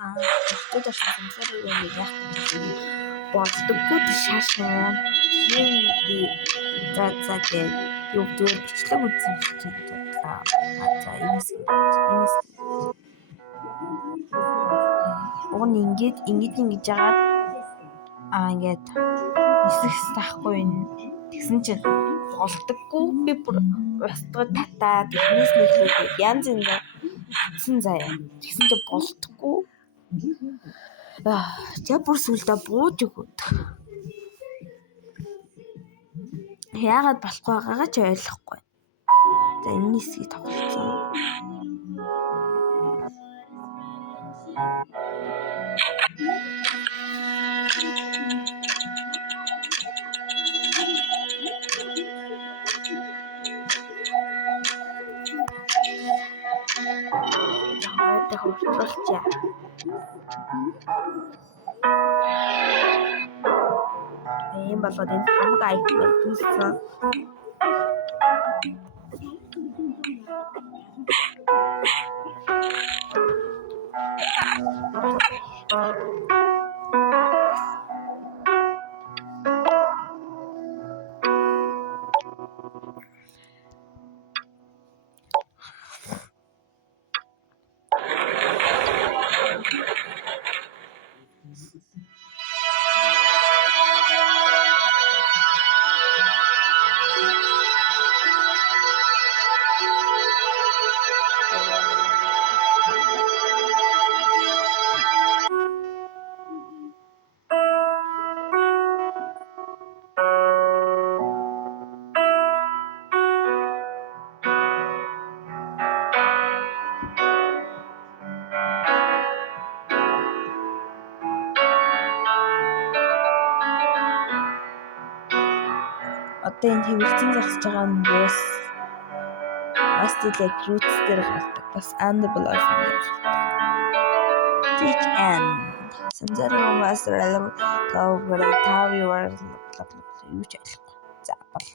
Бусдад орсон саналаар ингээд яах вэ? Болдоггүй шашаа. Тийм би за гэж юу зүгээр бичлэг үзсэн чинь бодлоо. За энэс уг нь ингэж жагаад ингээд нисэх таахгүй юм. Тэгсэн чинь болдоггүй би бүр устгад татаа тэрнээс нэхлээд янз янз утсан заяа. Тэгсэн чинь болдоггүй. За бүр сүлдээ бууж өгөөд. Яагаад болохгүй байгаагаа ч ойлгохгүй. За энэ хэсгийг тоглосон. Хурцлуулчаа. Ийм болоод энэ хамаг айтмаар дүүсэн. Одоо энэ хэвлэлцэн зогсож байгаа нь бас Астилек Roots дээр гардаг. Бас Annable болсон гэж. Teach and Санзараа Master Element Tower юу ч ойлгохгүй. За бол